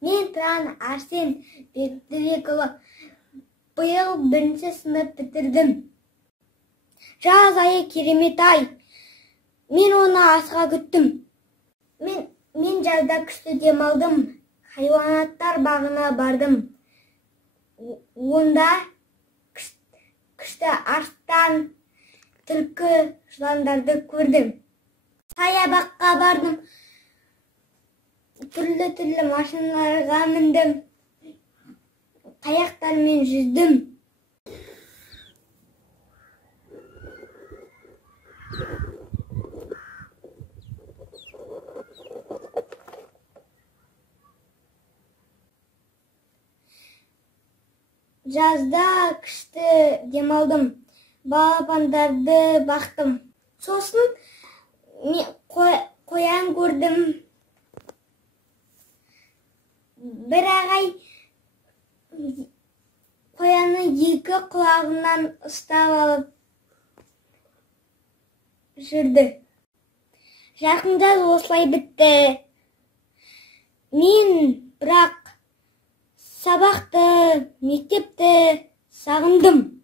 Мен Тұран Арсен Бектібекұлы. Биыл 1-ші сынып бітірдім. Жаз айы керемет-ай. Мен оны асыға күттім. Мен жазда күшті демалдым. Хайуанаттар бағына бардым. Онда күшті арыстан, түлкі, жыландарды көрдім. Саябаққа бардым. Түрлі машиналарға міндім. Қайықтармен жүздім. Жазда күшті демалдым. Балапандарды бақтым. Сосын қоян көрдім. Bir ағай қояны 2 құлағынан ұстап алып жүрді. Жақын жаз осылай бітті. Мен бірақ сабақты, мектепті сағындым.